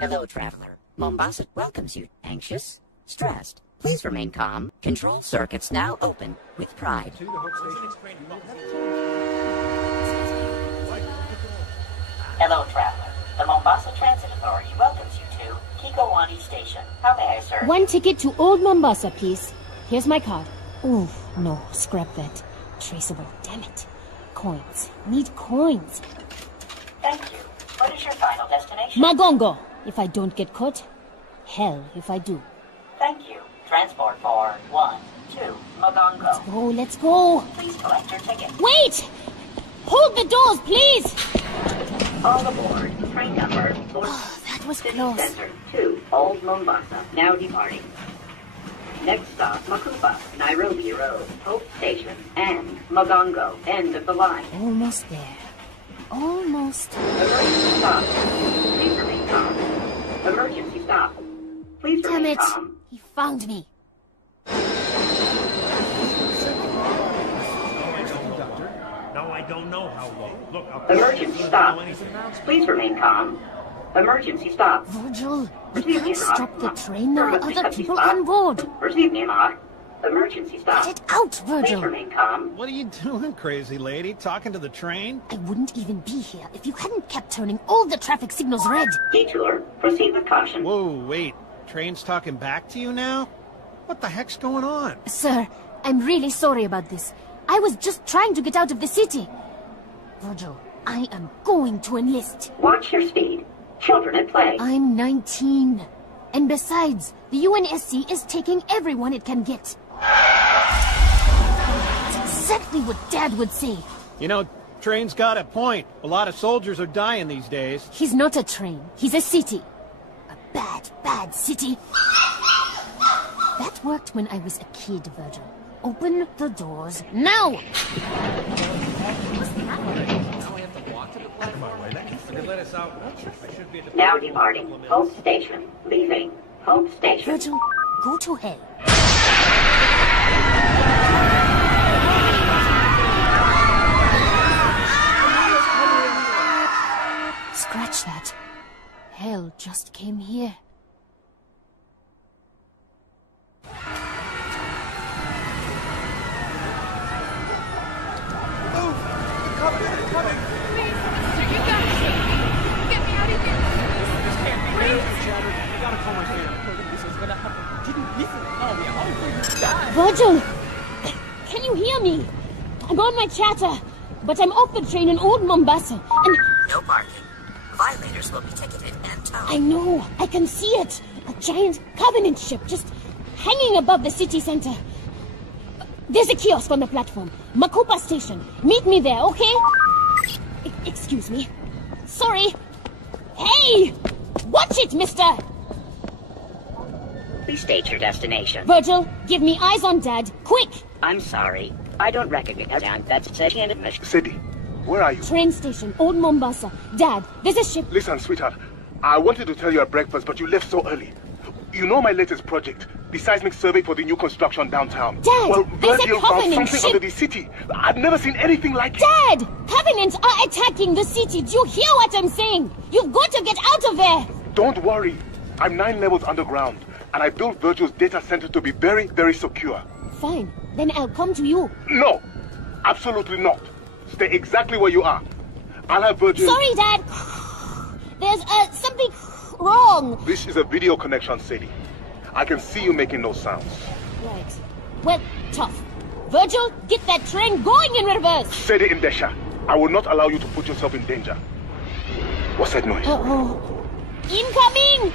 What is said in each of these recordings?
Hello, traveler. Mombasa welcomes you. Anxious? Stressed? Please remain calm. Control circuits now open with pride. Hello, traveler. The Mombasa Transit Authority welcomes you to Kikowani Station. How may I serve? One ticket to Old Mombasa, please. Here's my card. Ooh, no, scrap that. Traceable, damn it. Coins. Need coins. Thank you. What is your final destination? Magongo, if I don't get caught. Hell, if I do. Thank you. Transport for 1, 2, Magongo. Let's go. Please collect your ticket. Wait! Hold the doors, please! All aboard. Train number 4. Oh, that was City close. Center to Old Mombasa. Now departing. Next stop, Makupa, Nairobi Road, Hope Station, and Magongo. End of the line. Almost there. Almost. Emergency stop. Please remain calm. Emergency stop. Please Damn remain it! calm. He found me. No, I don't know how long. Look, Emergency stop. Please remain calm. Emergency stop. Virgil, we can't stop the train. There are other people on board. Receive me, Mark. Emergency stop. Get it out, Please Virgil. remain calm. What are you doing, crazy lady? Talking to the train? I wouldn't even be here if you hadn't kept turning all the traffic signals red. Detour. Proceed with caution. Whoa, wait. Train's talking back to you now? What the heck's going on? Sir, I'm really sorry about this. I was just trying to get out of the city. Virgil, I am going to enlist. Watch your speed. Children at play. I'm 19. And besides, the UNSC is taking everyone it can get. That's exactly what Dad would say. You know, train's got a point. A lot of soldiers are dying these days. He's not a train. He's a city. A bad, bad city. That worked when I was a kid, Virgil. Open the doors now! Now departing. Hope Station. Leaving. Hope Station. Virgil, go to hell. Scratch that. Hell just came here. Virgil! Can you hear me? I'm on my chatter, but I'm off the train in Old Mombasa, and... No parking. Violators will be ticketed and towed. I know, I can see it! A giant Covenant ship just hanging above the city center. There's a kiosk on the platform. Makupa Station. Meet me there, okay? Excuse me. Sorry. Hey! Watch it, mister! Please state your destination. Virgil, give me eyes on Dad, quick! I'm sorry. I don't recognize that's Sadie. Sadie, where are you? Train station, Old Mombasa. Dad, there's a ship. Listen, sweetheart. I wanted to tell you at breakfast, but you left so early. You know my latest project, the seismic survey for the new construction downtown. Dad, well, there's a Virgil found Covenant something ship. under the city. I've never seen anything like it. Dad! Covenants are attacking the city. Do you hear what I'm saying? You've got to get out of there! Don't worry. I'm 9 levels underground, and I built Virgil's data center to be very, very secure. Fine. Then I'll come to you. No, absolutely not. Stay exactly where you are. I'll have Virgil... Sorry, Dad. There's something wrong. This is a video connection, Sadie. I can see you making those sounds. Right. Well, tough. Virgil, get that train going in reverse. Sadie Indesha, I will not allow you to put yourself in danger. What's that noise? Uh-oh. Incoming!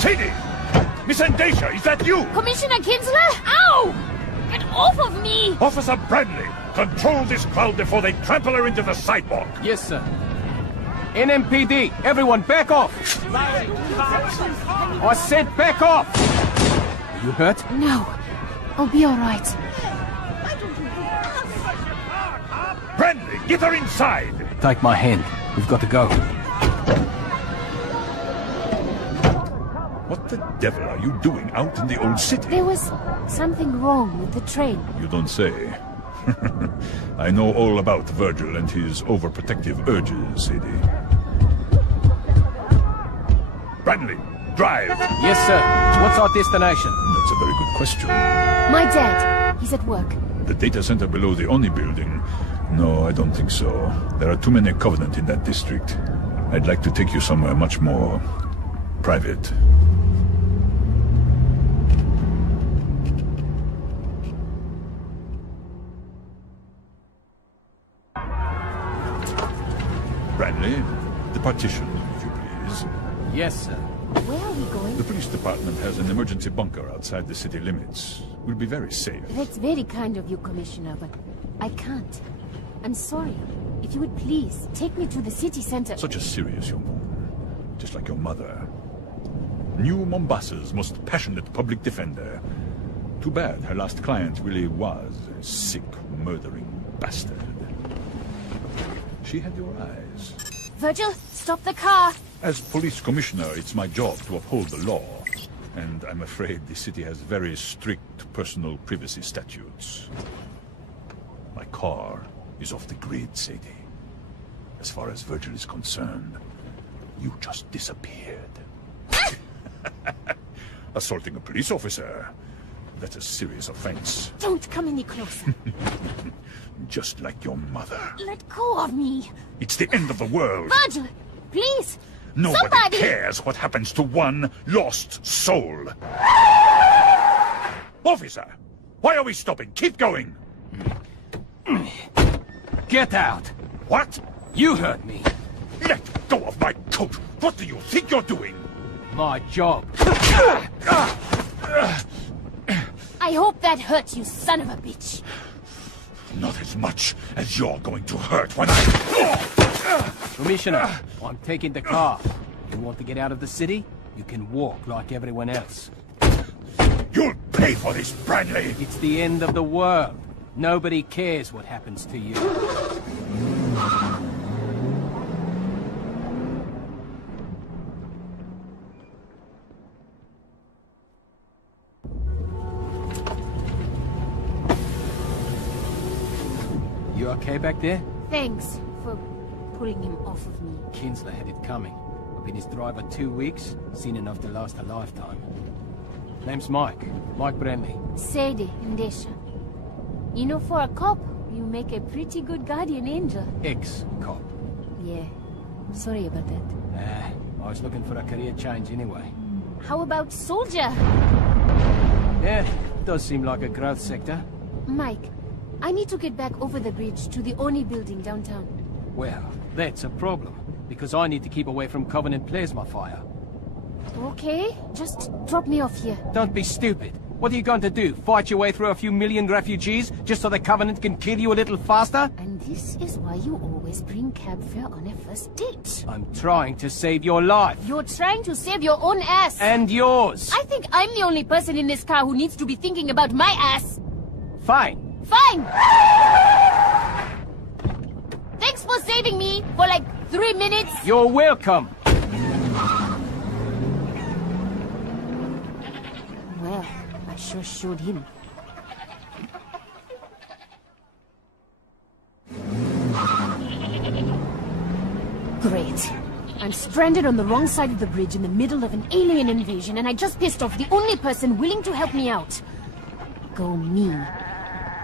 Sadie! Miss Endesha, is that you? Commissioner Kinsler? Ow! Get off of me! Officer Bradley, control this crowd before they trample her into the sidewalk. Yes, sir. NMPD, everyone back off! I said back off! You hurt? No. I'll be alright. Bradley, get her inside! Take my hand. We've got to go. What the devil are you doing out in the old city? There was something wrong with the train. You don't say. I know all about Virgil and his overprotective urges, Sadie. Bradley, drive! Yes, sir. What's our destination? That's a very good question. My dad. He's at work. The data center below the Oni building? No, I don't think so. There are too many Covenant in that district. I'd like to take you somewhere much more private. Bradley, the partition, if you please. Yes, sir. Where are we going? The police department has an emergency bunker outside the city limits. We'll be very safe. That's very kind of you, Commissioner, but I can't. I'm sorry. If you would please, take me to the city center. Such a serious young woman. Just like your mother. New Mombasa's most passionate public defender. Too bad her last client really was a sick, murdering bastard. She had your eyes. Virgil, stop the car! As police commissioner, it's my job to uphold the law. And I'm afraid the city has very strict personal privacy statutes. My car is off the grid, Sadie. As far as Virgil is concerned, you just disappeared. Assaulting a police officer. That's a serious offense. Don't come any closer. Just like your mother. Let go of me. It's the end of the world. Virgil, please. Nobody Somebody! cares what happens to one lost soul. Officer, why are we stopping? Keep going. Get out! What? You hurt me. Let go of my coat. What do you think you're doing? My job. I hope that hurts, you son of a bitch. Not as much as you're going to hurt when I... Commissioner, I'm taking the car. You want to get out of the city? You can walk like everyone else. You'll pay for this, Bradley. It's the end of the world. Nobody cares what happens to you. You okay back there? Thanks for pulling him off of me. Kinsler had it coming. I've been his driver 2 weeks, seen enough to last a lifetime. Name's Mike. Mike Brenly. Sadie and Desha. You know, for a cop, you make a pretty good guardian angel. Ex-cop. Yeah. Sorry about that. I was looking for a career change anyway. How about soldier? Yeah, does seem like a growth sector. Mike, I need to get back over the bridge to the Oni building downtown. Well, that's a problem, because I need to keep away from Covenant plasma fire. Okay, just drop me off here. Don't be stupid. What are you going to do? Fight your way through a few million refugees just so the Covenant can kill you a little faster? And this is why you always bring cab fare on a first date. I'm trying to save your life. You're trying to save your own ass. And yours. I think I'm the only person in this car who needs to be thinking about my ass. Fine. Fine! Thanks for saving me for like 3 minutes. You're welcome. Well, I sure showed him. Great. I'm stranded on the wrong side of the bridge in the middle of an alien invasion, and I just pissed off the only person willing to help me out. Go me.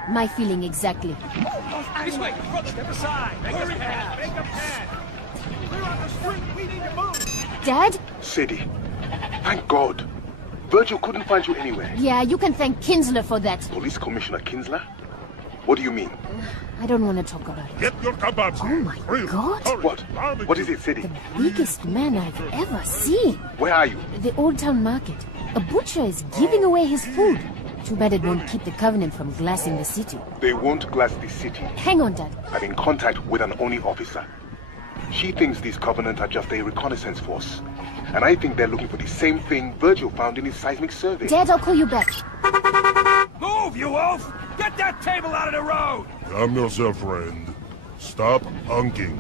My feeling exactly. This way. Step aside. Make a path. Make a path. Clear on the street. We need to move. Dad? Sadie, thank God. Virgil couldn't find you anywhere. Yeah, you can thank Kinsler for that. Police Commissioner Kinsler? What do you mean? I don't want to talk about it. Get your kebabs. Oh my God. What? What is it, Sadie? The biggest man I've ever seen. Where are you? The Old Town Market. A butcher is giving away his food. Too bad it won't keep the Covenant from glassing the city. They won't glass the city. Hang on, Dad. I'm in contact with an Oni officer. She thinks these Covenant are just a reconnaissance force. And I think they're looking for the same thing Virgil found in his seismic survey. Dad, I'll call you back. Move, you wolf! Get that table out of the road! Calm yourself, friend. Stop hunking.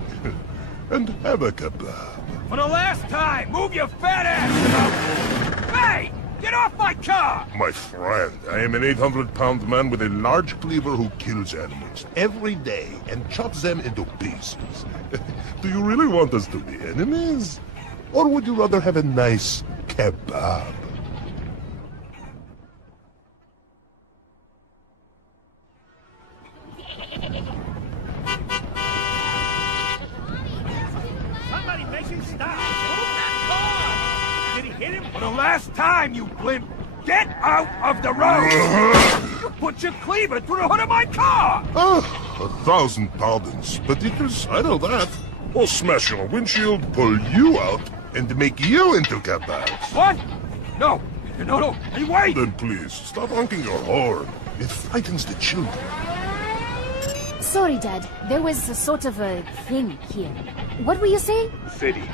And have a kebab. For the last time, move your fat ass! Hey! Get off my car! My friend, I am an 800-pound man with a large cleaver who kills animals every day and chops them into pieces. Do you really want us to be enemies? Or would you rather have a nice kebab? Somebody make him stop! Move that car! Did he hit him? For the last time, you blimp! Get out of the road! You put your cleaver through the hood of my car! 1,000 pardons, but it will settle that. Or smash your windshield, pull you out, and make you into kebabs. What? No! No! Hey, wait! Then please, stop honking your horn. It frightens the children. Sorry, Dad. There was a sort of a thing here. What were you saying? Sadie,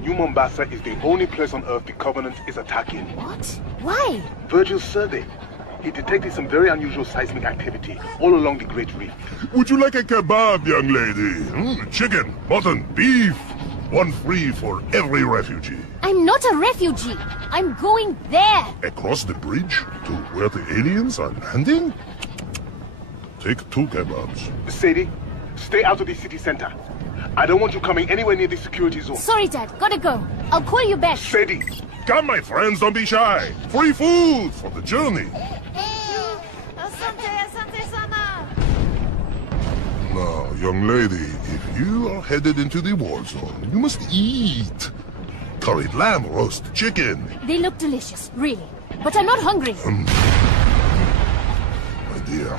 New Mombasa is the only place on Earth the Covenant is attacking. What? Why? Virgil's survey. He detected some very unusual seismic activity all along the Great Reef. Would you like a kebab, young lady? Chicken, mutton, beef. One free for every refugee. I'm not a refugee. I'm going there. Across the bridge to where the aliens are landing? Take 2 kebabs. Sadie, stay out of the city center. I don't want you coming anywhere near the security zone. Sorry, Dad. Gotta go. I'll call you back. Sadie! Come, my friends, don't be shy. Free food for the journey. Now, young lady, if you are headed into the war zone, you must eat. Curried lamb, roast chicken. They look delicious, really. But I'm not hungry. My dear,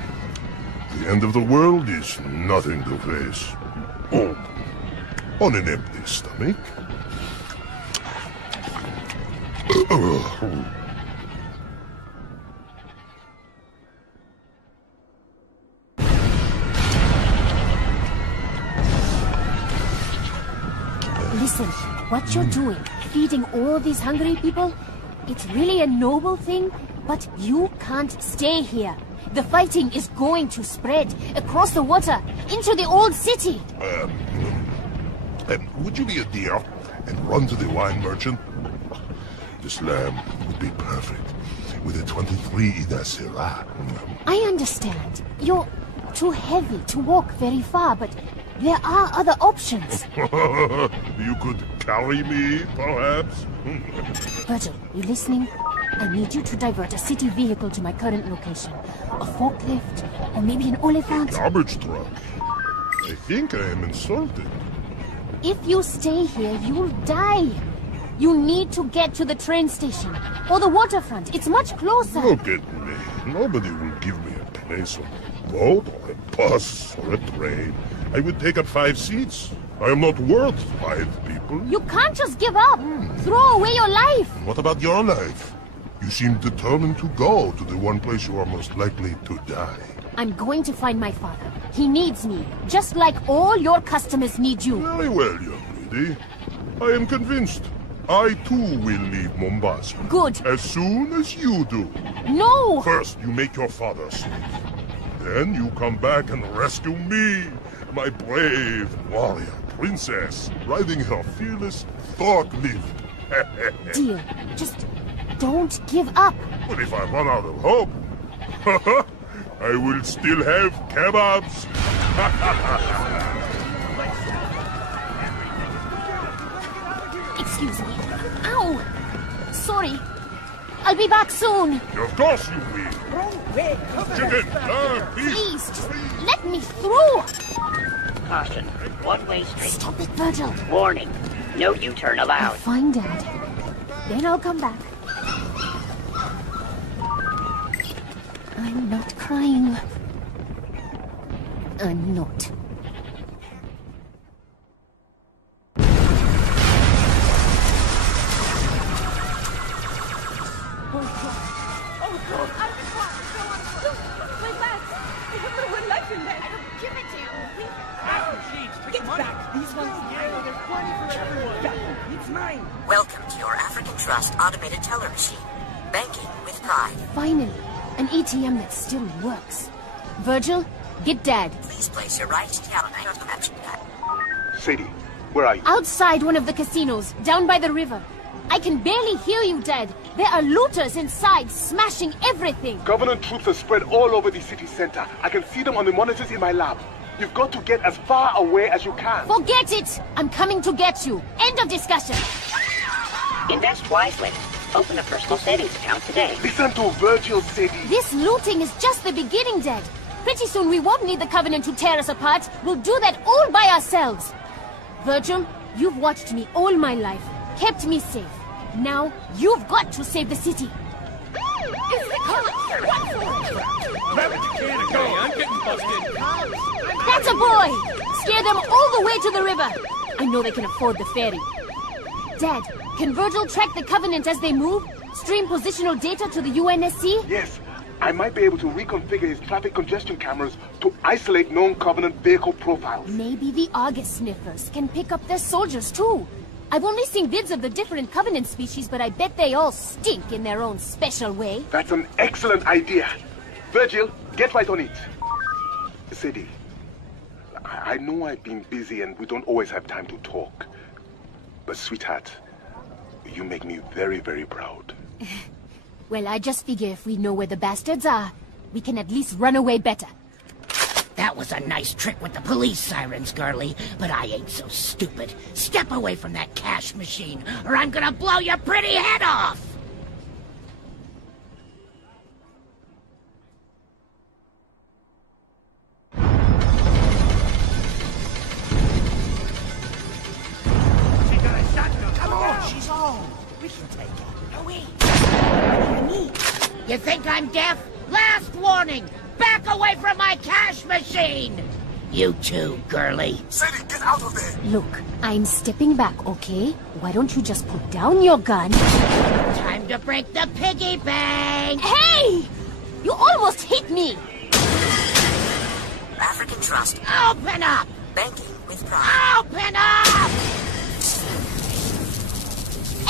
the end of the world is nothing to face. Oh, on an empty stomach. Listen, what you're doing, feeding all these hungry people, it's really a noble thing, but you can't stay here. The fighting is going to spread across the water into the old city. Would you be a dear and run to the wine merchant? This lamb would be perfect with a 23 Ida Syrah. I understand. You're too heavy to walk very far, but there are other options. You could carry me, perhaps? Virgil, you listening? I need you to divert a city vehicle to my current location. A forklift, or maybe an oliphant. Garbage truck. I think I am insulted. If you stay here, you'll die. You need to get to the train station, or the waterfront. It's much closer. Look at me. Nobody will give me a place on a boat, or a bus, or a train. I would take up 5 seats. I am not worth 5 people. You can't just give up. Throw away your life. What about your life? You seem determined to go to the one place you are most likely to die. I'm going to find my father. He needs me, just like all your customers need you. Very well, young lady. I am convinced. I too will leave Mombasa. Good. As soon as you do. No! First, you make your father sleep. Then you come back and rescue me, my brave warrior princess, riding her fearless forklift. Deal. Just don't give up. But if I run out of hope, I will still have kebabs. Excuse me. Ow! Sorry. I'll be back soon. Of course you will. Chicken, beef. Please, just let me through. Caution. One-way street. Stop it, Virgil. Warning. No U-turn I'll allowed. find Dad. Then I'll come back. I'm not crying. I'm not. Oh God! My back! We have no one left. Give it to him. Get back! These ones, yeah, there's plenty for everyone. It's mine. Welcome to your African Trust automated teller machine. Banking with pride. Finally, an ATM that still works. Virgil, get Dad. Please place your right hand on your match. Sadie, where are you? Outside one of the casinos, down by the river. I can barely hear you, Dad. There are looters inside, smashing everything. Government troops are spread all over the city center. I can see them on the monitors in my lab. You've got to get as far away as you can. Forget it! I'm coming to get you. End of discussion. Invest wisely. Open a personal savings account today. Listen to Virgil, Sadie. This looting is just the beginning, Dad. Pretty soon we won't need the Covenant to tear us apart. We'll do that all by ourselves. Virgil, you've watched me all my life, kept me safe. Now, you've got to save the city. That's a boy! Scare them all the way to the river. I know they can afford the ferry. Dad, can Virgil track the Covenant as they move? Stream positional data to the UNSC? Yes. I might be able to reconfigure his traffic congestion cameras to isolate known Covenant vehicle profiles. Maybe the Argus sniffers can pick up their soldiers too. I've only seen vids of the different Covenant species, but I bet they all stink in their own special way. That's an excellent idea. Virgil, get right on it. Sadie, I know I've been busy and we don't always have time to talk. But sweetheart, you make me very, very proud. Well, I just figure if we know where the bastards are, we can at least run away better. That was a nice trick with the police sirens, girlie, but I ain't so stupid. Step away from that cash machine, or I'm gonna blow your pretty head off! She got a shotgun. Come on, she's home. We can take her. No, wait. What do you need? You think I'm deaf? Last warning! Back away from my cash machine! You too, girlie. Sadie, get out of there! Look, I'm stepping back, okay? Why don't you just put down your gun? Time to break the piggy bank! Hey! You almost hit me! African Trust. Open up! Banking with pride. Open up!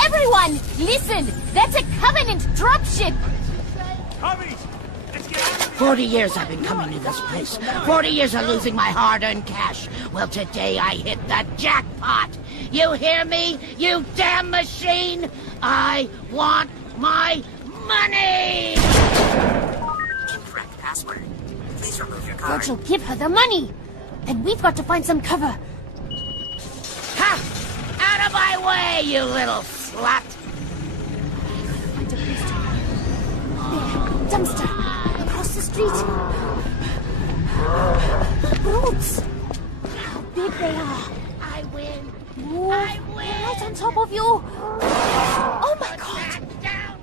Everyone, listen! That's a Covenant dropship! Hubbies! Let's get out of here! 40 years I've been coming to this place. 40 years of losing my hard-earned cash. Well, today I hit the jackpot. You hear me, you damn machine? I want my money! Incorrect password. Please remove your card. Virgil, give her the money! And we've got to find some cover. Ha! Out of my way, you little slut! Find a place to There, dumpster. Across the street. Brutes! How big they are. I win. Move. I win. Right on top of you. Oh my god!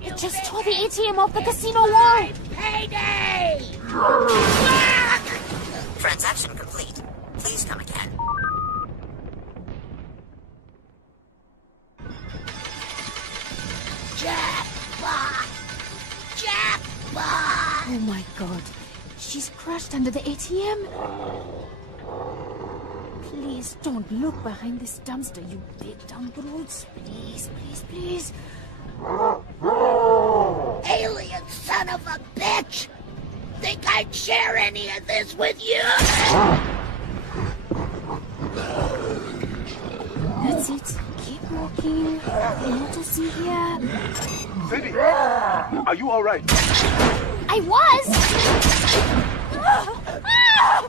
It just tore the ATM off the casino wall. Payday! Transaction complete. Please come again. Jackpot! Jackpot! Oh my god. She's crushed under the ATM. Please don't look behind this dumpster, you big dumb brutes. Please, please, please. Alien son of a bitch! Think I'd share any of this with you? That's it. Keep walking. Nothing more to see here. Sadie, are you alright? I was!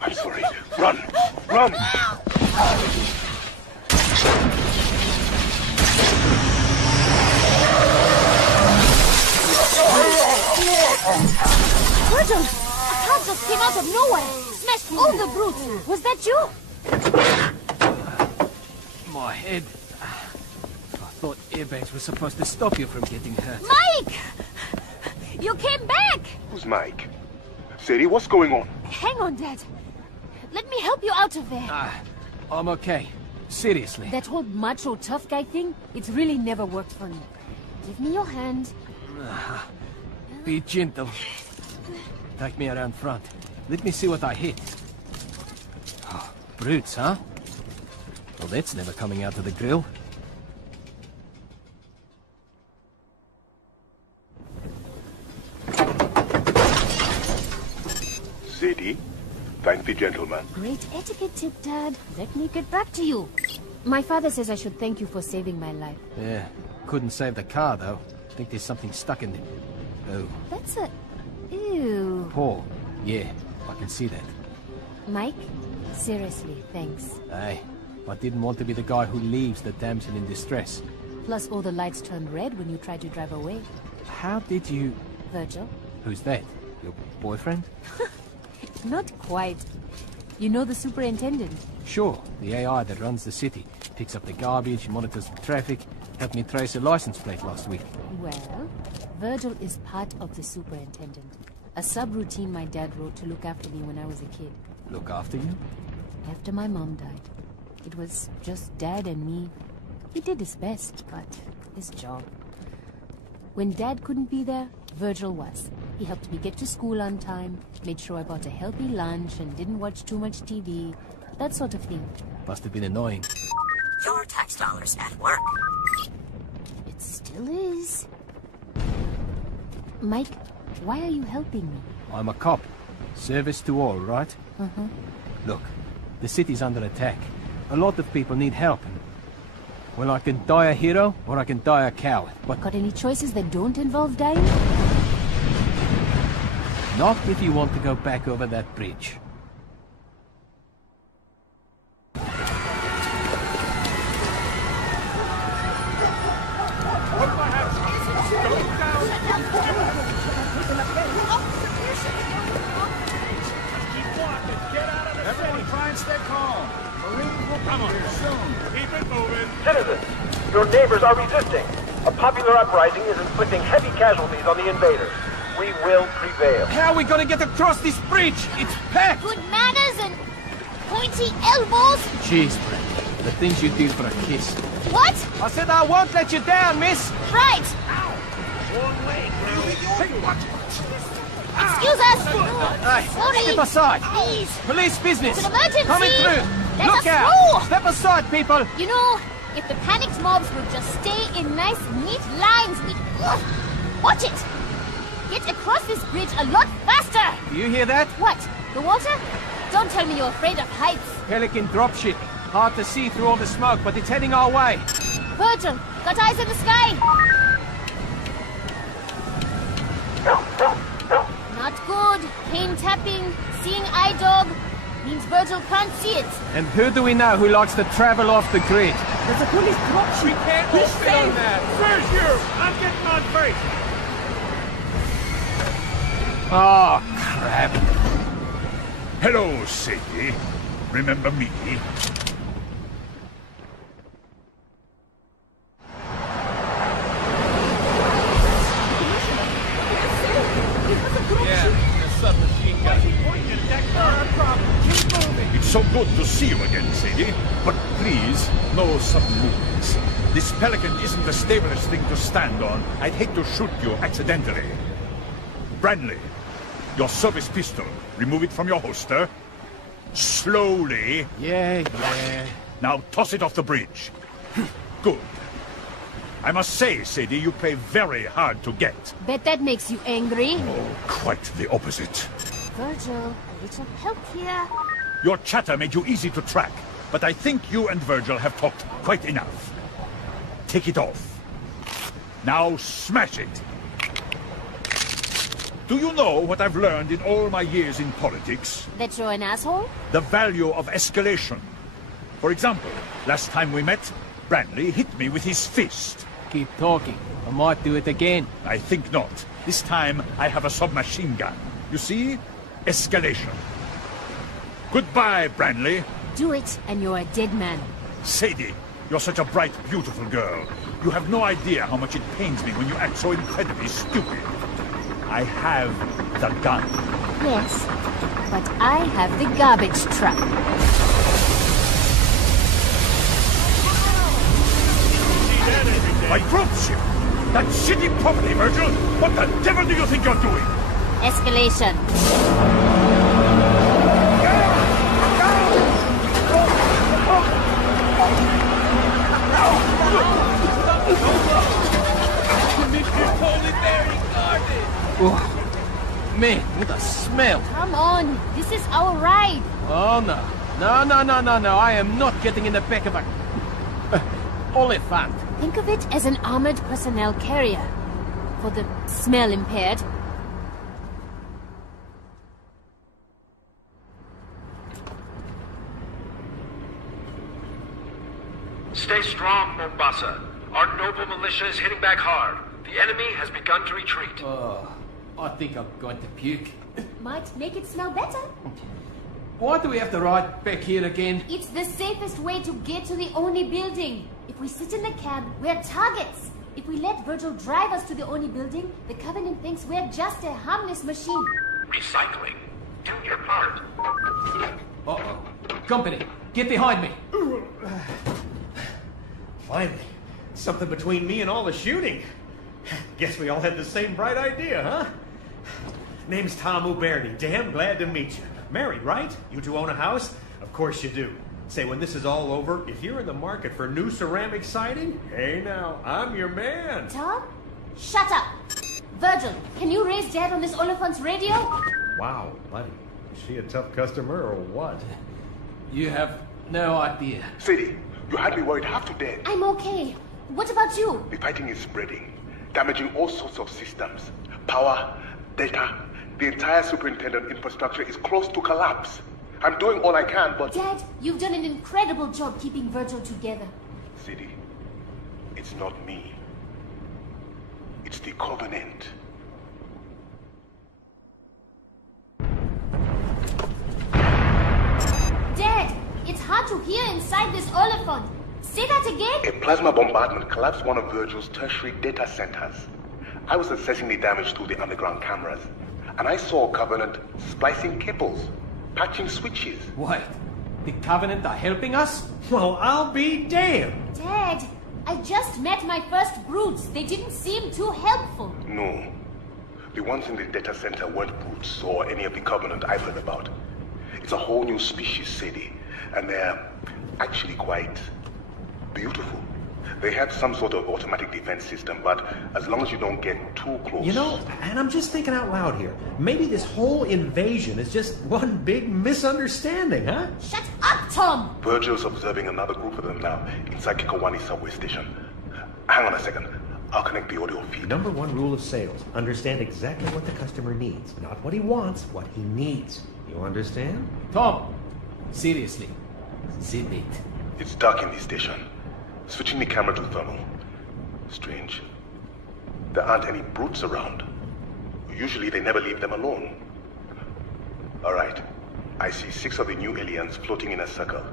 I'm sorry. Run! Run! Virgil! A car just came out of nowhere! Smashed all the brutes! Was that you? My head. I thought airbags were supposed to stop you from getting hurt. Mike! You came back! Who's Mike? Sadie, what's going on? Hang on, Dad. Let me help you out of there. I'm okay. Seriously. That whole macho tough guy thing, it's really never worked for me. Give me your hand. Be gentle. Take me around front. Let me see what I hit. Brutes, huh? Well, that's never coming out of the grill. Sadie, thank the gentleman. Great etiquette tip, Dad. Let me get back to you. My father says I should thank you for saving my life. Yeah, couldn't save the car, though. Think there's something stuck in it. Oh. That's a... Ew. Paul. Yeah, I can see that. Mike, seriously, thanks. Hey, I didn't want to be the guy who leaves the damsel in distress. Plus all the lights turned red when you tried to drive away. How did you... Virgil? Who's that? Your boyfriend? Not quite. You know the superintendent? Sure, the AI that runs the city. Picks up the garbage, monitors the traffic, helped me trace a license plate last week. Well, Virgil is part of the superintendent. A subroutine my dad wrote to look after me when I was a kid. Look after you? After my mom died. It was just Dad and me. He did his best, but his job. When Dad couldn't be there, Virgil was. He helped me get to school on time, made sure I got a healthy lunch and didn't watch too much TV, that sort of thing. Must have been annoying. Your tax dollars at work. It still is. Mike, why are you helping me? I'm a cop. Service to all, right? Uh-huh. Look, the city's under attack. A lot of people need help. Well, I can die a hero, or I can die a coward. But Got any choices that don't involve dying? not if you want to go back over that bridge. Everyone try and stay calm. Marines will come here soon. Keep it moving. Citizens, your neighbors are resisting. A popular uprising is inflicting heavy casualties on the invaders. We will prevail. How are we gonna get across this bridge? It's packed! Good manners and pointy elbows? Jeez, Brent. The things you do for a kiss. What? I said I won't let you down, miss! Right! One leg. Hey, watch it. Excuse us! Hey, Sorry! step aside! Please! Police business! It's an emergency! Coming through! Let Look us out! through! Step aside, people! You know, if the panicked mobs would just stay in nice, neat lines, we'd... Ugh. Watch it! Get across this bridge a lot faster! Do you hear that? What? The water? Don't tell me you're afraid of heights. Pelican dropship. Hard to see through all the smoke, but it's heading our way. Virgil, got eyes in the sky! Not good. Cane tapping, seeing eye dog. Means Virgil can't see it. And who do we know who likes to travel off the grid? There's a police dropship. We can't all stay on that. Where's you? I'm getting on base. Oh, crap. Hello, Sadie. Remember me? It's so good to see you again, Sadie. But please, no sudden movements. This Pelican isn't the stablest thing to stand on. I'd hate to shoot you accidentally. Branley, your service pistol. Remove it from your holster. Slowly. Yeah. Now toss it off the bridge. Good. I must say, Sadie, you play very hard to get. Bet that makes you angry. Oh, quite the opposite. Virgil, a little help here. Your chatter made you easy to track, but I think you and Virgil have talked quite enough. Take it off. Now smash it. Do you know what I've learned in all my years in politics? That you're an asshole? The value of escalation. For example, last time we met, Branley hit me with his fist. Keep talking. I might do it again. I think not. This time I have a submachine gun. You see? Escalation. Goodbye, Branley. Do it, and you're a dead man. Sadie, you're such a bright, beautiful girl. You have no idea how much it pains me when you act so incredibly stupid. I have the gun. Yes, but I have the garbage truck. My dropship! That shitty property, Virgil! What the devil do you think you're doing? Escalation. Oh, man, what a smell. Come on, this is our ride. Oh, no. No, I am not getting in the back of a... Oliphant. Think of it as an armored personnel carrier. For the smell impaired. Stay strong, Mombasa. Our noble militia is hitting back hard. The enemy has begun to retreat. Oh, I think I'm going to puke. Might make it smell better. Why do we have to ride back here again? It's the safest way to get to the Oni building. If we sit in the cab, we're targets. If we let Virgil drive us to the Oni building, the Covenant thinks we're just a harmless machine. Recycling. Do your part. Uh-oh. Company, get behind me. Finally. Something between me and all the shooting. Guess we all had the same bright idea, huh? Name's Tom Uberti. Damn glad to meet you. Married, right? You two own a house? Of course you do. Say, when this is all over, if you're in the market for new ceramic siding, hey now, I'm your man. Tom? Shut up! Virgil, can you raise Dad on this Oliphant's radio? Wow, buddy. Is she a tough customer or what? You have no idea. Sadie, you had me worried half to death. I'm okay. What about you? The fighting is spreading, damaging all sorts of systems. Power, data, the entire superintendent infrastructure is close to collapse. I'm doing all I can, but... Dad, you've done an incredible job keeping Virgil together. Sadie, it's not me. It's the Covenant. Dad, it's hard to hear inside this Oliphant. Say that again? A plasma bombardment collapsed one of Virgil's tertiary data centers. I was assessing the damage through the underground cameras, and I saw Covenant splicing cables, patching switches. Wait, the Covenant are helping us? Well, I'll be damned. Dad, I just met my first brutes. They didn't seem too helpful. No. The ones in the data center weren't brutes or any of the Covenant I've heard about. It's a whole new species, Sadie, and they're actually quite beautiful. They have some sort of automatic defense system, but as long as you don't get too close... You know, and I'm just thinking out loud here. Maybe this whole invasion is just one big misunderstanding, huh? Shut up, Tom! Virgil's observing another group of them now inside Kikowani subway station. Hang on a second. I'll connect the audio feed. Number one rule of sales. Understand exactly what the customer needs. Not what he wants, what he needs. You understand? Tom, seriously, zip it. It's dark in the station. Switching the camera to thermal. Strange. There aren't any brutes around. Usually they never leave them alone. Alright. I see 6 of the new aliens floating in a circle.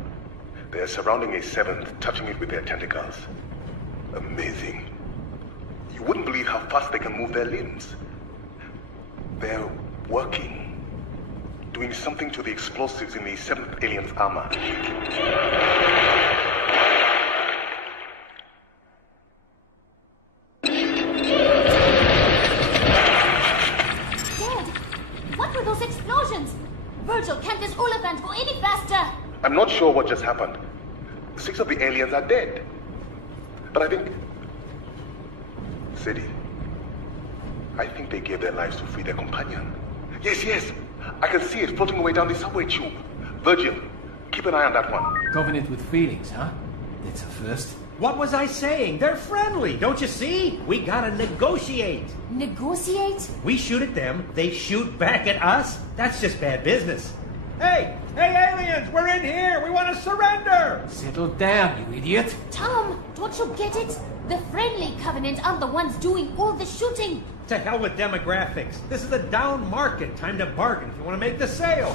They're surrounding a 7th, touching it with their tentacles. Amazing. You wouldn't believe how fast they can move their limbs. They're working. Doing something to the explosives in the 7th alien's armor. Virgil, can't this Oliphant go any faster? I'm not sure what just happened. 6 of the aliens are dead. But I think... Sadie, I think they gave their lives to free their companion. Yes. I can see it floating away down the subway tube. Virgil, keep an eye on that one. Covenant with feelings, huh? That's a first. What was I saying? They're friendly, don't you see? We gotta negotiate. Negotiate? We shoot at them, they shoot back at us. That's just bad business. Hey, aliens, we're in here. We want to surrender. Settle down, you idiot. Tom, don't you get it? The friendly Covenant aren't the ones doing all the shooting. To hell with demographics. This is a down market. Time to bargain if you want to make the sale.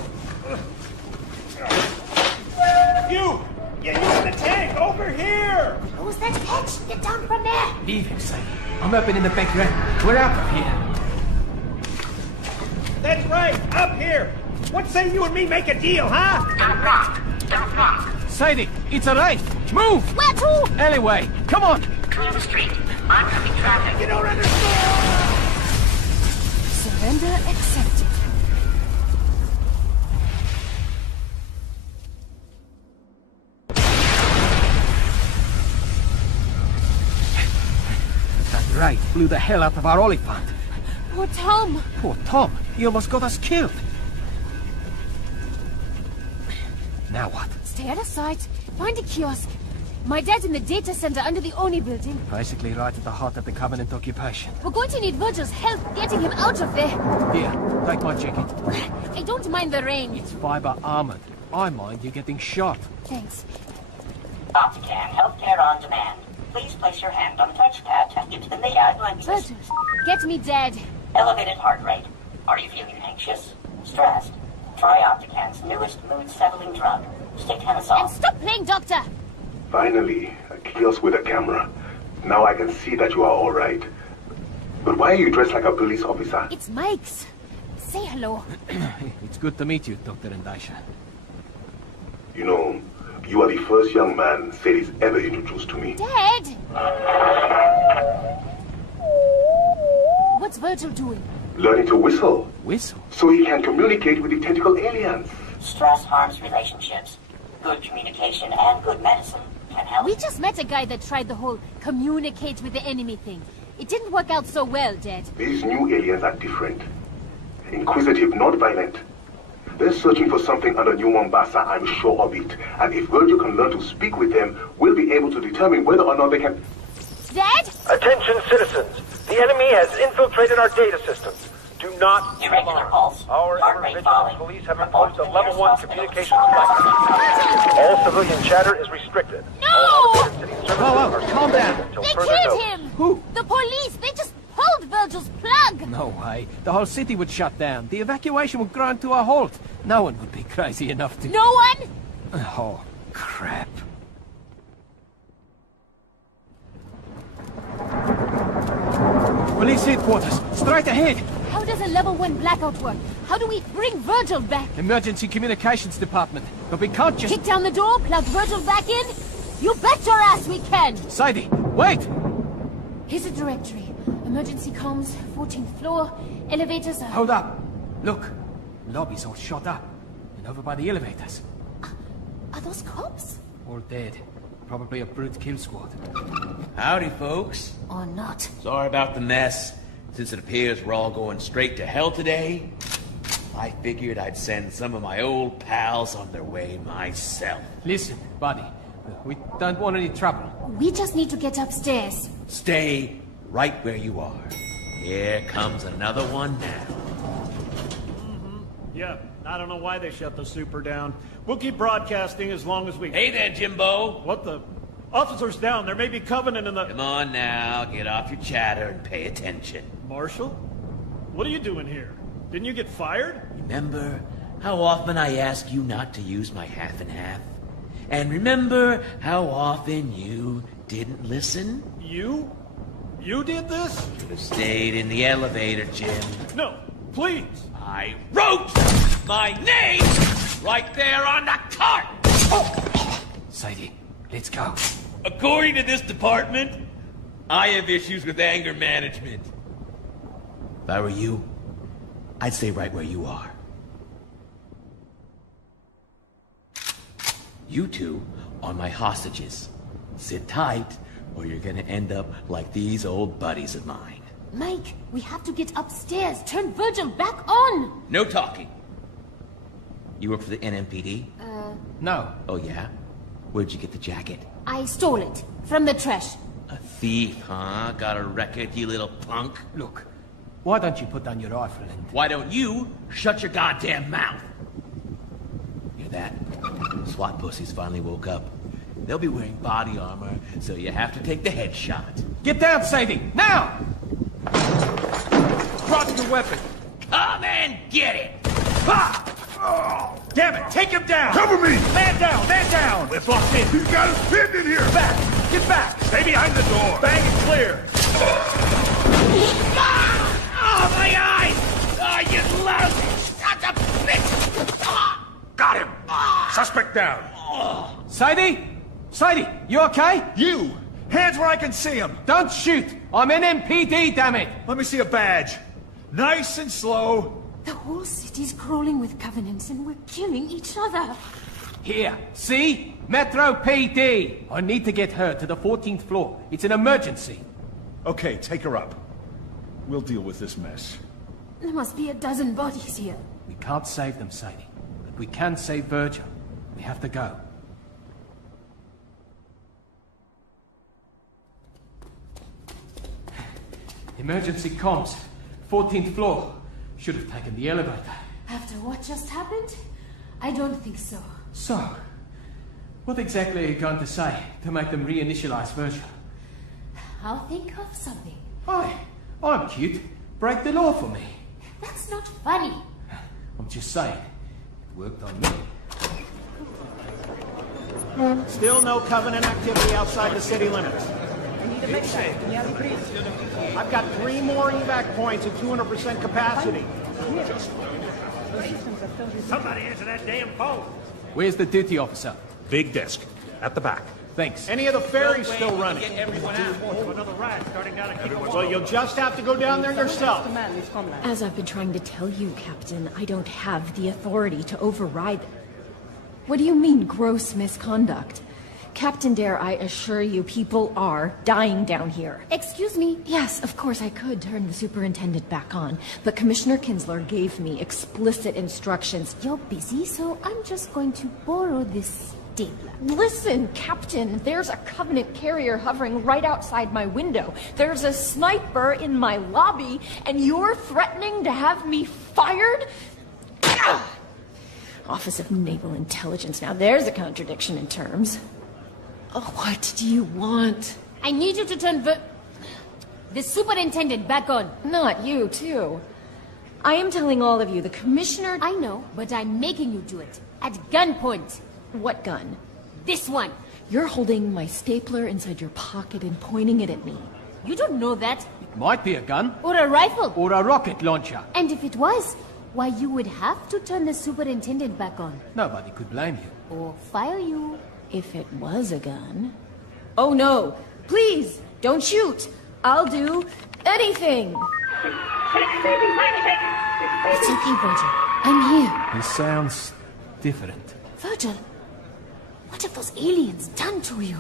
You in the tank, over here! Close that hatch! Get down from there! Leave him, Sadie. I'm up and in the back right. We're out of here. That's right, up here! What say you and me make a deal, huh? Don't walk. Sadie, it's a race! Move! Where to? Alleyway, come on! Clear the street. Oncoming traffic. You don't understand! Surrender accepted. That right blew the hell out of our Oliphant. Poor Tom. Poor Tom. He almost got us killed. Now what? Stay out of sight. Find a kiosk. My dad's in the data center under the Oni building. Basically right at the heart of the Covenant occupation. We're going to need Virgil's help getting him out of there. Here, take my jacket. I don't mind the rain. It's fiber armored. I mind you getting shot. Thanks. Optican, healthcare on demand. Please place your hand on the touchpad to get to the layout lenses. Virgil, get me dead. Elevated heart rate. Are you feeling anxious? Stressed? Try Optican's newest mood-settling drug, Stickenazole. And stop playing doctor! Finally, a kiosk with a camera. Now I can see that you are all right. But why are you dressed like a police officer? It's Mike's. Say hello. It's good to meet you, Dr. Ndasha. You know, you are the first young man Sadie's ever introduced to me. Dad! What's Virgil doing? Learning to whistle. Whistle? So he can communicate with the tentacle aliens. Stress harms relationships. Good communication and good medicine can help. We just met a guy that tried the whole communicate with the enemy thing. It didn't work out so well, Dad. These new aliens are different. Inquisitive, not violent. They're searching for something under New Mombasa, I'm sure of it. And if Virgil can learn to speak with them, we'll be able to determine whether or not they can... Dad? Attention citizens. The enemy has infiltrated our data systems. Do not Irregular pulse. Our Heart rate falling. police have Report imposed a to level nearest 1 hospital. communications blackout. All civilian chatter is restricted. No! All automated city services Whoa, are calm down. suspended until They further killed notice. him! Who? The police! They just pulled Virgil's plug! No way. The whole city would shut down. The evacuation would grind to a halt. No one would be crazy enough to... No one? Oh, crap. Police headquarters, straight ahead. How does a level 1 blackout work? How do we bring Virgil back? Emergency communications department. But we can't just... Kick down the door, plug Virgil back in? You bet your ass we can! Sadie, wait! Here's a directory. Emergency comms, 14th floor, elevators are... Hold up. Look, lobby's all shot up. And over by the elevators. Are those cops? All dead. Probably a brute kill squad. Howdy, folks. Or not. Sorry about the mess. Since it appears we're all going straight to hell today, I figured I'd send some of my old pals on their way myself. Listen, buddy. We don't want any trouble. We just need to get upstairs. Stay right where you are. Here comes another one now. Yeah, I don't know why they shut the super down. We'll keep broadcasting as long as we... Hey there, Jimbo. What the... Officers down, there may be Covenant in the... Come on now, get off your chatter and pay attention. Marshal? What are you doing here? Didn't you get fired? Remember how often I ask you not to use my half and half? And remember how often you didn't listen? You? You did this? Should have stayed in the elevator, Jim. No, please. I wrote my name right there on the cart! Sadie, let's go. According to this department, I have issues with anger management. If I were you, I'd stay right where you are. You two are my hostages. Sit tight, or you're gonna end up like these old buddies of mine. Mike, we have to get upstairs. Turn Virgil back on. No talking. You work for the NMPD? No. Oh yeah? Where'd you get the jacket? I stole it. From the trash. A thief, huh? Got a record, you little punk? Look, why don't you put down your rifle and... Why don't you shut your goddamn mouth? Hear that? SWAT pussies finally woke up. They'll be wearing body armor, so you have to take the headshot. Get down, Sadie! Now! Drop your weapon! Come and get it! Ah! Oh, damn it! Take him down! Cover me! Man down! Man down! We're blocked in! He's got us pinned in here! Back! Get back! Stay behind the door! Bang it clear! Oh, my eyes! Oh, you lousy son of a bitch! Got him! Suspect down! Sadie? Sadie, you okay? You! Hands where I can see him! Don't shoot! I'm NMPD, damn it! Let me see a badge. Nice and slow. The whole city's crawling with covenants and we're killing each other. Here, see? Metro PD! I need to get her to the 14th floor. It's an emergency. Okay, take her up. We'll deal with this mess. There must be a dozen bodies here. We can't save them, Sadie. But we can save Virgil. We have to go. Emergency comms. 14th floor. Should have taken the elevator. After what just happened? I don't think so. So, what exactly are you going to say to make them reinitialize Virgil? I'll think of something. Hi, I'm cute. Break the law for me. That's not funny. I'm just saying. It worked on me. Still no Covenant activity outside the city limits. I've got 3 more evac points at 200% capacity. Somebody answer that damn phone. Where's the duty officer? Big desk. At the back. Thanks. Any of the ferries still running? Well, you'll just have to go down there yourself. As I've been trying to tell you, Captain, I don't have the authority to override... What do you mean, gross misconduct? Captain Dare, I assure you, people are dying down here. Excuse me? Yes, of course I could turn the superintendent back on, but Commissioner Kinsler gave me explicit instructions. You're busy, so I'm just going to borrow this stapler. Listen, Captain, there's a Covenant carrier hovering right outside my window. There's a sniper in my lobby, and you're threatening to have me fired? Ugh! Office of Naval Intelligence. Now there's a contradiction in terms. Oh, what do you want? I need you to turn the superintendent back on. Not you, too. I am telling all of you, the commissioner... I know, but I'm making you do it. At gunpoint. What gun? This one. You're holding my stapler inside your pocket and pointing it at me. You don't know that. It might be a gun. Or a rifle. Or a rocket launcher. And if it was, why, you would have to turn the superintendent back on. Nobody could blame you. Or fire you. If it was a gun... Oh, no. Please, don't shoot. I'll do anything. It's okay, Virgil. I'm here. He sounds different. Virgil, what have those aliens done to you?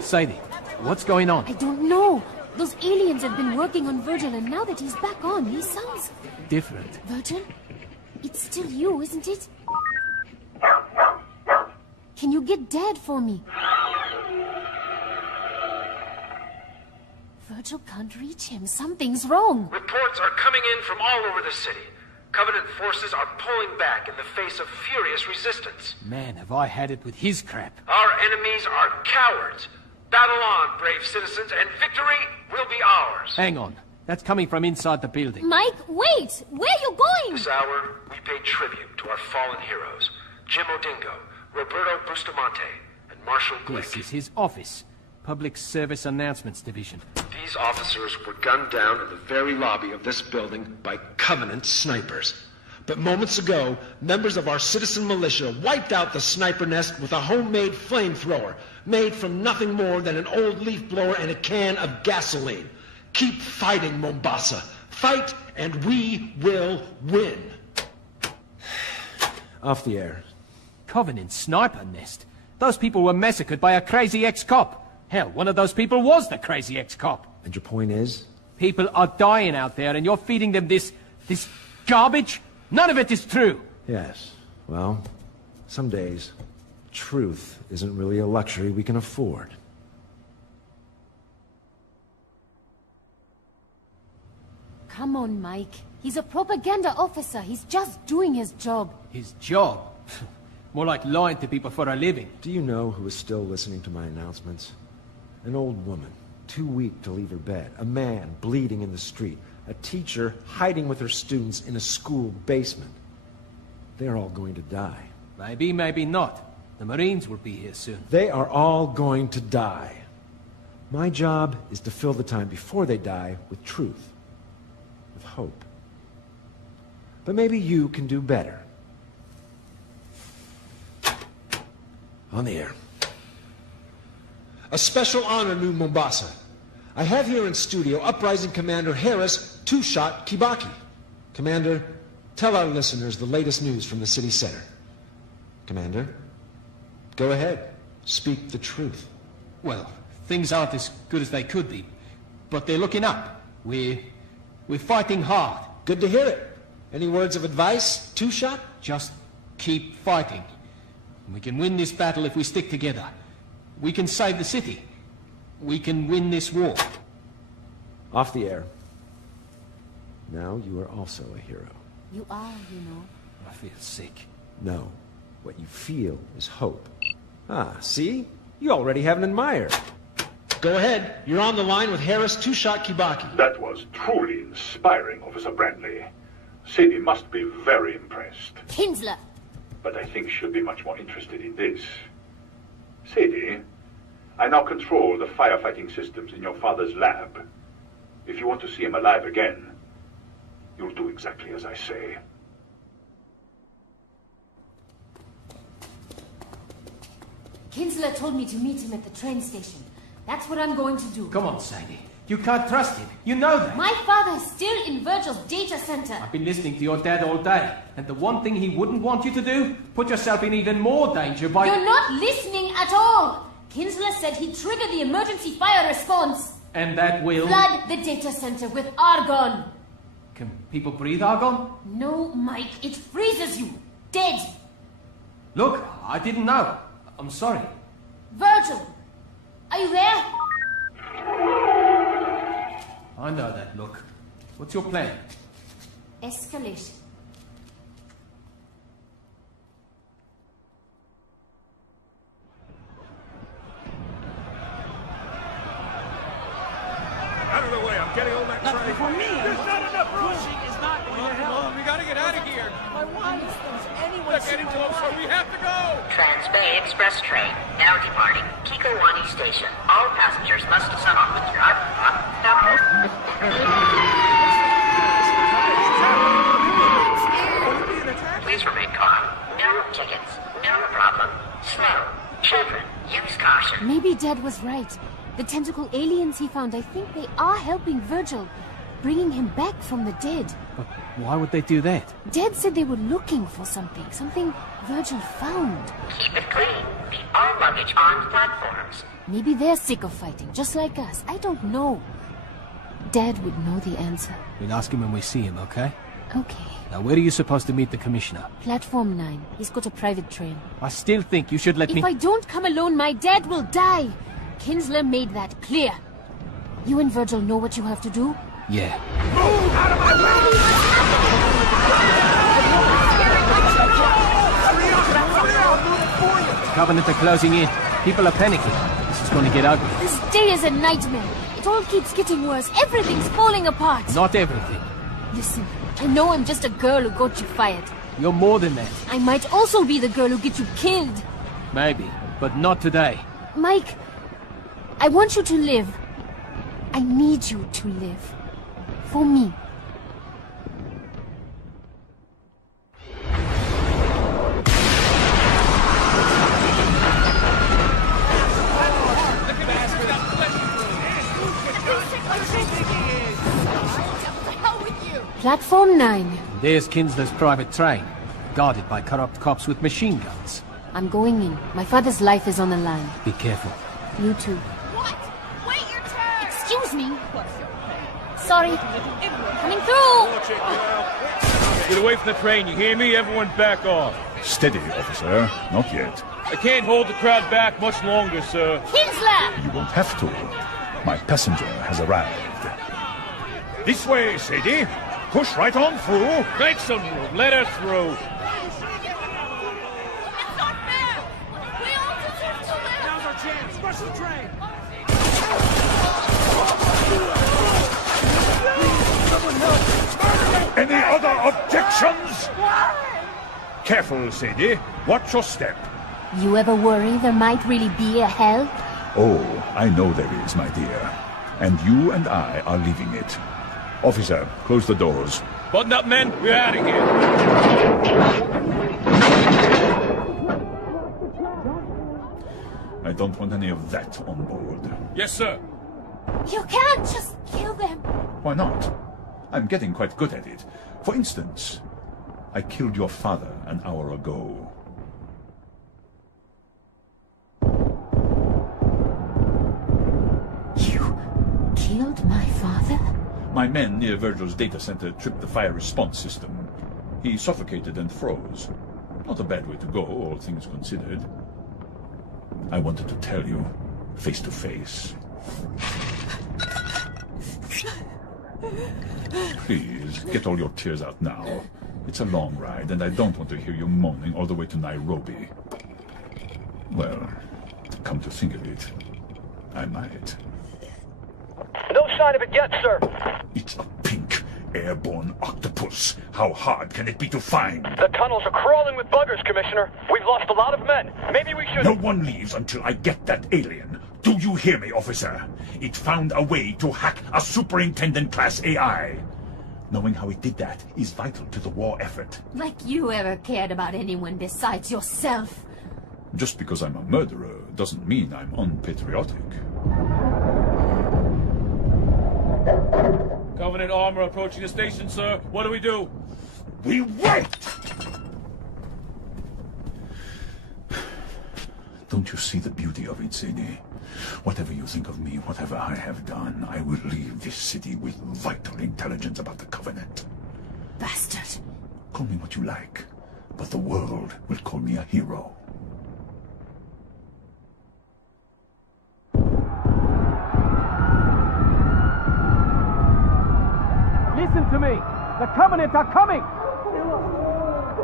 Sadie, what's going on? I don't know. Those aliens have been working on Virgil, and now that he's back on, he sounds... different. Virgil? It's still you, isn't it? Can you get Dad for me? Virgil can't reach him. Something's wrong. Reports are coming in from all over the city. Covenant forces are pulling back in the face of furious resistance. Man, have I had it with his crap. Our enemies are cowards. Battle on, brave citizens, and victory will be ours. Hang on. That's coming from inside the building. Mike, wait! Where are you going? This hour, we pay tribute to our fallen heroes. Jim Odingo, Roberto Bustamante, and Marshall Glick. This is his office. Public Service Announcements Division. These officers were gunned down in the very lobby of this building by Covenant snipers. But moments ago, members of our citizen militia wiped out the sniper nest with a homemade flamethrower, made from nothing more than an old leaf blower and a can of gasoline. Keep fighting, Mombasa. Fight, and we will win. Off the air. Covenant sniper nest? Those people were massacred by a crazy ex-cop. Hell, one of those people was the crazy ex-cop. And your point is? People are dying out there, and you're feeding them this garbage? None of it is true. Yes. Well, some days, truth isn't really a luxury we can afford. Come on, Mike. He's a propaganda officer. He's just doing his job. His job? More like lying to people for a living. Do you know who is still listening to my announcements? An old woman, too weak to leave her bed. A man bleeding in the street. A teacher hiding with her students in a school basement. They're all going to die. Maybe, maybe not. The Marines will be here soon. They are all going to die. My job is to fill the time before they die with truth. With hope. But maybe you can do better. On the air. A special honor, New Mombasa. I have here in studio Uprising Commander Harris Two-Shot Kibaki. Commander, Tell our listeners the latest news from the city center. Commander, go ahead. Speak the truth. Well, things aren't as good as they could be, but they're looking up. We're fighting hard. Good to hear it. Any words of advice, Two-Shot? Just keep fighting. We can win this battle if we stick together. We can save the city. We can win this war. Off the air. Now you are also a hero. You are, you know. I feel sick. No. What you feel is hope. Ah, see? You already have an admirer. Go ahead. You're on the line with Harris Two-Shot Kibaki. That was truly inspiring, Officer Brandley. Sadie must be very impressed. Kinsler! But I think she'll be much more interested in this. Sadie, I now control the firefighting systems in your father's lab. If you want to see him alive again, you'll do exactly as I say. Kinsler told me to meet him at the train station. That's what I'm going to do. Come on, Sadie. You can't trust him. You know that. My father is still in Virgil's data center. I've been listening to your dad all day, and the one thing he wouldn't want you to do, put yourself in even more danger by... You're not listening at all. Kinsler said he'd trigger the emergency fire response. And that will... Flood the data center with argon. Can people breathe argon? No, Mike. It freezes you. Dead. Look, I didn't know. I'm sorry. Virgil, are you there? I know that look. What's your plan? Escalation. Out of the way, I'm getting on that train. For me, there's not enough room. Pushing is not going to help. We gotta get out of here. My wife thinks anyone They're getting closer. We have to go. Trans-Bay Express train, now departing Kikowani Station. All passengers must descend on the track. Please remain calm. No tickets. No problem. Slow. Children, use caution. Maybe Dad was right. The tentacle aliens he found, I think they are helping Virgil, bringing him back from the dead. But why would they do that? Dad said they were looking for something Virgil found. Keep it clean. Keep all luggage on platforms. Maybe they're sick of fighting, just like us. I don't know. Dad would know the answer. We'll ask him when we see him, okay? Okay. Now, where are you supposed to meet the Commissioner? Platform 9. He's got a private train. I still think you should let me... If I don't come alone, my dad will die. Kinsler made that clear. You and Virgil know what you have to do? Yeah. Move out of my way! Hurry up! I'll move it for you! Covenant are closing in. People are panicking. This is going to get ugly. This day is a nightmare. It all keeps getting worse. Everything's falling apart. Not everything. Listen, I know I'm just a girl who got you fired. You're more than that. I might also be the girl who gets you killed. Maybe, but not today. Mike, I want you to live. I need you to live. For me. Platform 9. There's Kinsler's private train, guarded by corrupt cops with machine guns. I'm going in. My father's life is on the line. Be careful. You too. What? Wait your turn! Excuse me. Sorry. Coming through! Get away from the train, you hear me? Everyone back off. Steady, officer. Not yet. I can't hold the crowd back much longer, sir. Kinsler! You won't have to. My passenger has arrived. This way, Sadie. Push right on through. Make some room. Let her through. It's not fair! We all deserve to live! Now's our chance. Rush the train. Any other objections? Careful, Sadie. Watch your step. You ever worry there might really be a hell? Oh, I know there is, my dear. And you and I are leaving it. Officer, close the doors. Button up, men. We're out of here. I don't want any of that on board. Yes, sir. You can't just kill them. Why not? I'm getting quite good at it. For instance, I killed your father an hour ago. You killed my father? My men near Virgil's data center tripped the fire response system. He suffocated and froze. Not a bad way to go, all things considered. I wanted to tell you, face to face. Please, get all your tears out now. It's a long ride, and I don't want to hear you moaning all the way to Nairobi. Well, come to think of it, I might. No sign of it yet, sir. It's a pink, airborne octopus. How hard can it be to find? The tunnels are crawling with buggers, Commissioner. We've lost a lot of men. Maybe we should... No one leaves until I get that alien. Do you hear me, officer? It found a way to hack a superintendent-class AI. Knowing how it did that is vital to the war effort. Like you ever cared about anyone besides yourself. Just because I'm a murderer doesn't mean I'm unpatriotic. Covenant armor approaching the station, sir. What do we do? We wait! Don't you see the beauty of it, Sadie? Whatever you think of me, whatever I have done, I will leave this city with vital intelligence about the Covenant. Bastard. Call me what you like, but the world will call me a hero. Listen to me. The Covenant are coming.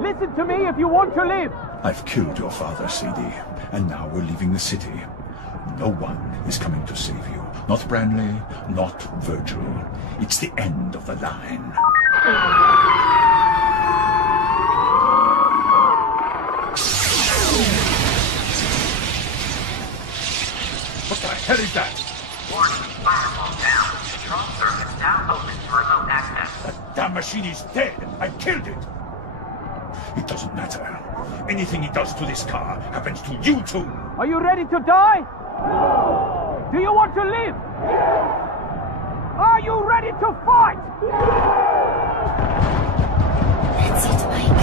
Listen to me if you want to live. I've killed your father, Sadie, and now we're leaving the city. No one is coming to save you. Not Branley, not Virgil. It's the end of the line. What the hell is that? Warning, firewall down. Control circuits now open for remote access. That damn machine is dead. I killed it. It doesn't matter. Anything it does to this car happens to you too. Are you ready to die? Do you want to live? Are you ready to fight? That's it, Mike.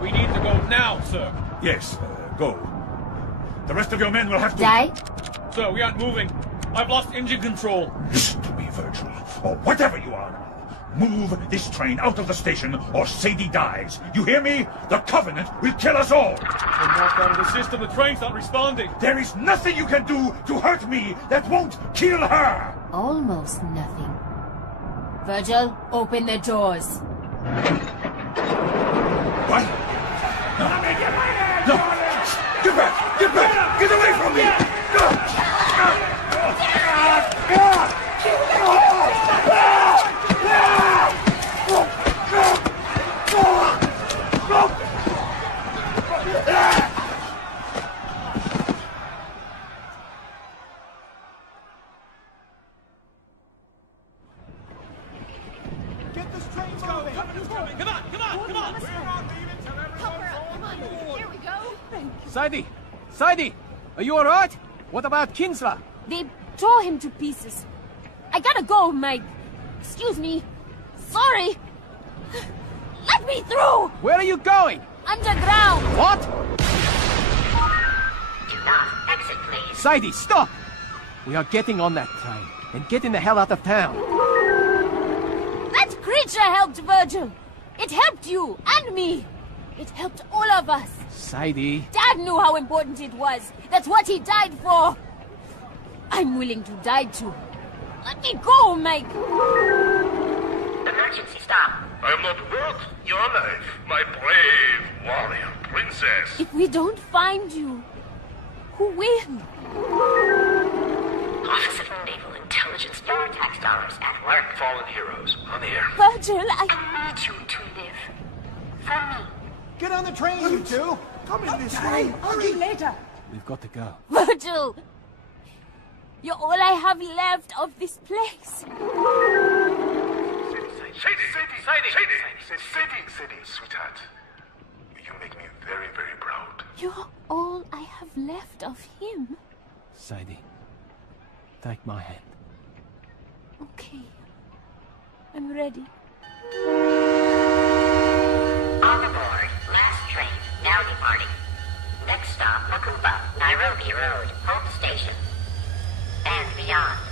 We need to go now, sir. Yes, go. The rest of your men will have to... Die? Sir, we aren't moving. I've lost engine control. Listen to me, Virgil, or whatever you are now. Move this train out of the station, or Sadie dies. You hear me? The Covenant will kill us all. We're knocked out of the system. The train's not responding. There is nothing you can do to hurt me that won't kill her. Almost nothing. Virgil, open the doors. What? No. No. Get back! Get back! Get away from me! Get this train moving! Come on! We're not leaving till everyone's on board! Here we go. Sadie! Sadie! Are you alright? What about Kinsler? They tore him to pieces. I gotta go, Mike. Excuse me. Sorry. Let me through! Where are you going? Underground! What? Do not exit, please. Sadie, stop! We are getting on that train and getting the hell out of town. That creature helped Virgil. It helped you and me. It helped all of us. Sadie. Dad knew how important it was. That's what he died for. I'm willing to die too. Let me go, Mike. Emergency stop. I am not worth your life, my brave warrior princess. If we don't find you, who will? Office of Naval Intelligence, your tax dollars at work. Fallen heroes on the air. Virgil, I need you to live. For me. Get on the train, you two! Come in this way! Hurry! Later. We've got to go. Virgil! You're all I have left of this place. Sadie, sweetheart. You make me very, very proud. You're all I have left of him. Sadie, take my hand. Okay. I'm ready. now departing. Next stop, Makupa, Nairobi Road, Hope Station. And beyond.